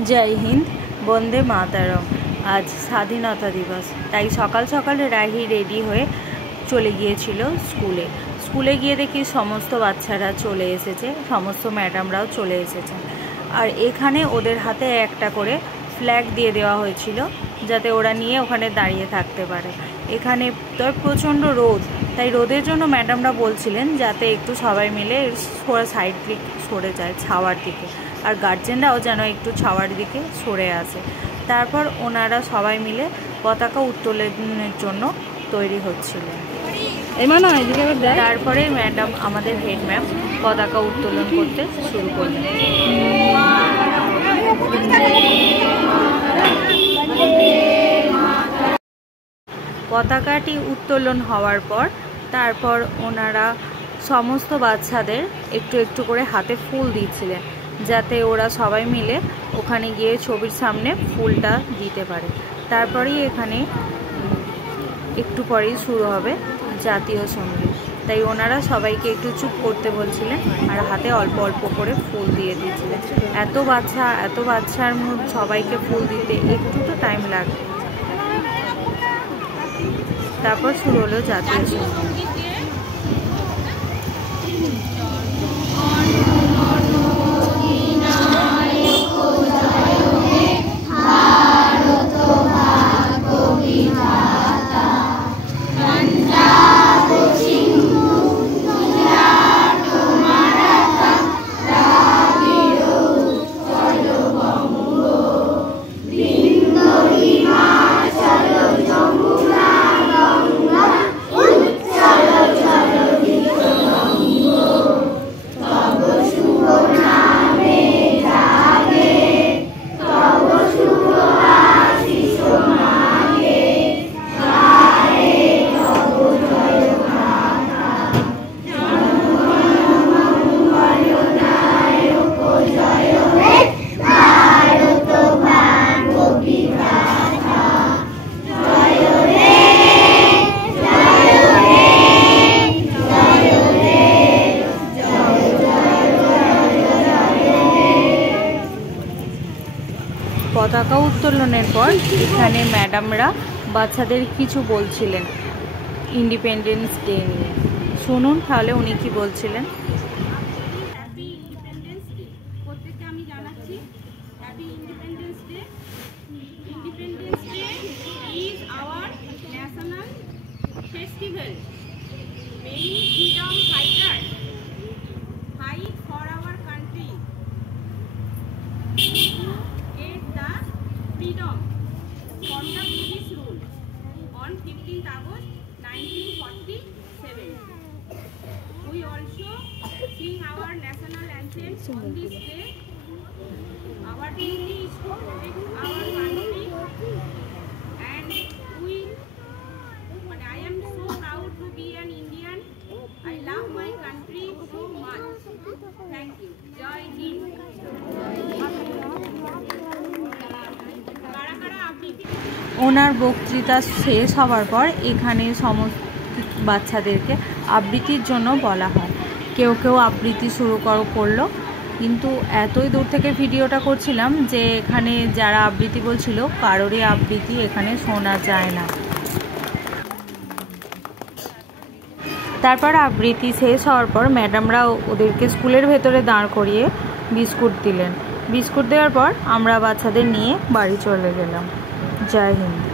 जय हिंद, वंदे मातरम। आज स्वाधीनता दिवस, ताई सकाल सकाल राही रेडी हुए चले गिয়েছিল स्कूले। स्कूले গিয়ে দেখি समस्त বাচ্চারা চলে এসেছে, समस्त ম্যাডামরাও চলে এসেছে। আর এখানে ওদের হাতে একটা করে ফ্ল্যাগ দিয়ে দেওয়া হয়েছিল যাতে ওরা নিয়ে ওখানে দাঁড়িয়ে থাকতে পারে। এখানে তো প্রচণ্ড রোদ, তাই রোদের জন্য ম্যাডামরা বলছিলেন যাতে একটু সবাই মিলে সাইড দিক সরে যায় ছাওয়ার দিকে, আর গার্জেনরাও যেন একটু ছাওয়ার দিকে সরে আসে। তারপর ওনারা সবাই মিলে পতাকা উত্তোলনের জন্য তৈরি হচ্ছিলেন। তারপরে ম্যাডাম, আমাদের হেড ম্যাম, পতাকা উত্তোলন করতে শুরু করলেন। পতাকাটি উত্তোলন হওয়ার পর তারপর ওনারা সমস্ত বাচ্চাদের একটু একটু করে হাতে ফুল দিচ্ছিলেন যাতে ওরা সবাই মিলে ওখানে গিয়ে ছবির সামনে ফুলটা দিতে পারে। তারপরেই এখানে একটু পরেই শুরু হবে জাতীয় সঙ্গীত, তাই ওনারা সবাইকে একটু চুপ করতে বলছিলেন আর হাতে অল্প অল্প করে ফুল দিয়ে দিচ্ছিলেন। এত বাচ্চার মধ্যে সবাইকে ফুল দিতে একটু তো টাইম লাগবে। তারপর শুরু হলো জাতীয় সঙ্গীত। পতাকা উত্তোলনের পর এখানে ম্যাডামরা বাচ্চাদের কিছু বলছিলেন ইন্ডিপেন্ডেন্স ডে নিয়ে। শুনুন তাহলে উনি কি বলছিলেন। হ্যাপি ইন্ডিপেন্ডেন্স ডে প্রত্যেককে আমি জানাচ্ছি happy independence day. Independence day is our national festival. Many freedom fighters fight for our country freedom from the British rule on 15th August 1947. We also sing our national anthem on this day. Our duty is to protect our country, and I am so proud to be an Indian. I love my country so much. Thank you. Jai Hind. ওনার বক্তৃতা শেষ হওয়ার পর এখানে সমস্ত বাচ্চাদেরকে আবৃত্তির জন্য বলা হয়। কেউ কেউ আবৃত্তি শুরু করলো, কিন্তু এতই দূর থেকে ভিডিওটা করছিলাম যে এখানে যারা আবৃত্তি বলছিল কারোরই আবৃত্তি এখানে শোনা যায় না। তারপর আবৃত্তি শেষ হওয়ার পর ম্যাডামরা ওদেরকে স্কুলের ভেতরে দাঁড় করিয়ে বিস্কুট দিলেন। বিস্কুট দেওয়ার পর আমরা বাচ্চাদের নিয়ে বাড়ি চলে গেলাম। জয় হিন্দ।